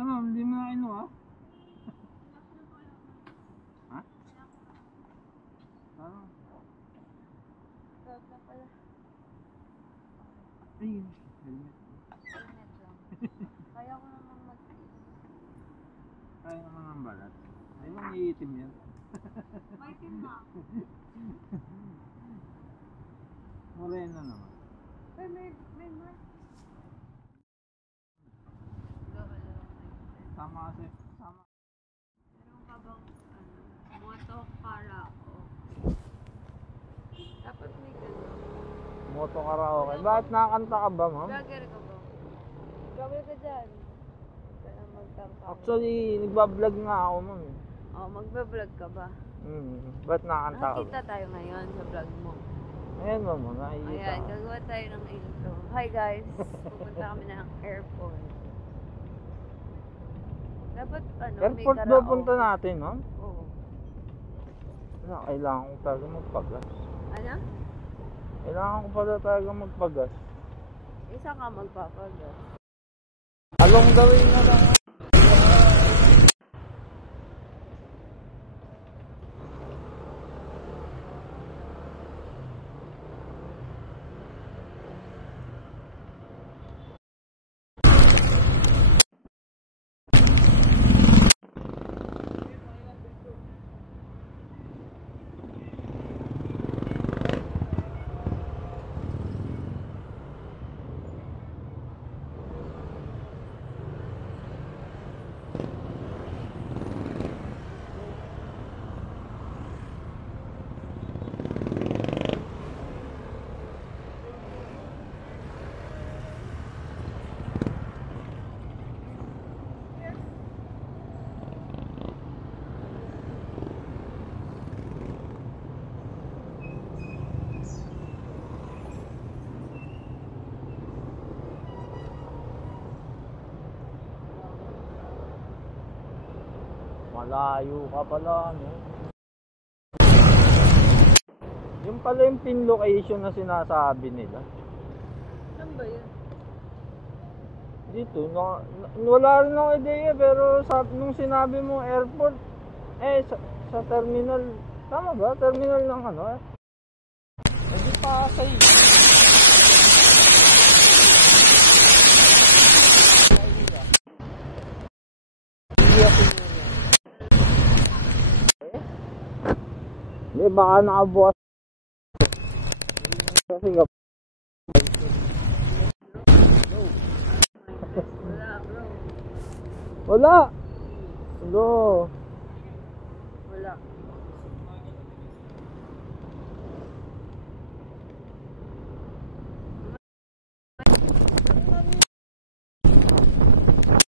Ano, hindi mo na kinuha? Ha? Ano? Tawag na pala. Ay, helmet. Helmet lang. Kaya ko namang mag-tiis. Kaya naman ang balat. Ay, mangiitim yan. May tin na. Morena naman. Ay, may mark. Sama kasi. Sama. Meron ka bang, moto karaoke? Dapat may gano'n. Moto karaoke. Bakit nakakanta ka ba, ma'am? Vlogger ka ba? Vlogger ka dyan. Kaya magtangka. Actually, nagbablog nga ako, ma'am. Oh, magbablog ka ba? Ba't nakakanta ka ba? Nakita tayo ngayon sa vlog mo. Ayan, ma'am. Nakikita Ayan, ka. gagawa tayo ng intro. Hi guys, pupunta kami ng airport. Dapat may Airport karaoke. daw punta natin, ma'am? Oo. Wala, kailangan ko talaga magpagas. Ano? Kailangan ko pala talaga magpagas. Isa ka magpapagas. Along the way na lang. Malayo ka pala, no? Yung pala yung pin location na sinasabi nila. Saan ba yun? Dito, wala rin akong ideya, pero nung sinabi mo airport, sa terminal, tama ba? Terminal ng ano eh? Hindi pa Pasay. Hindi, baka nakabukas. Kasi Wala bro. wala. Hello. Wala.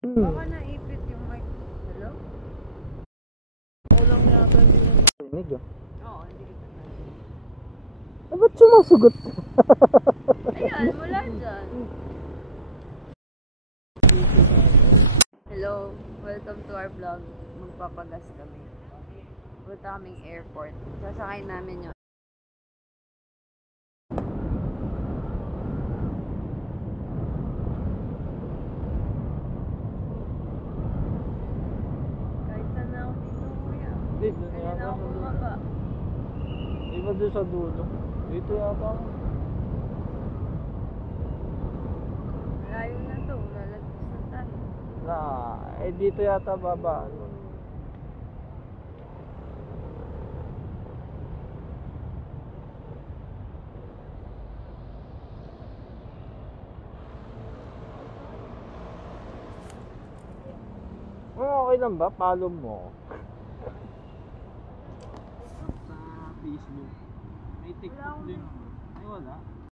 Baka naipit yung mic. Hello? Kulang yata hindi mo narinig ah. Oo, hindi kita narinig. Ba't sumasagot? Ayan, mula dyan. Hello, welcome to our vlog. Magpapagas kami. Punta kaming airport. Sasakay namin yun. Kahit saan na ako dito, kuya. Dito Kaya yata na ako sa dulo. bumaba. Di ba doon sa dulo? Dito yata ako. Malayo na to. Lalagpas na tayo. Dito yata baba. Okay lang ba? Follow mo. Sa Facebook. May TikTok din. Ay wala.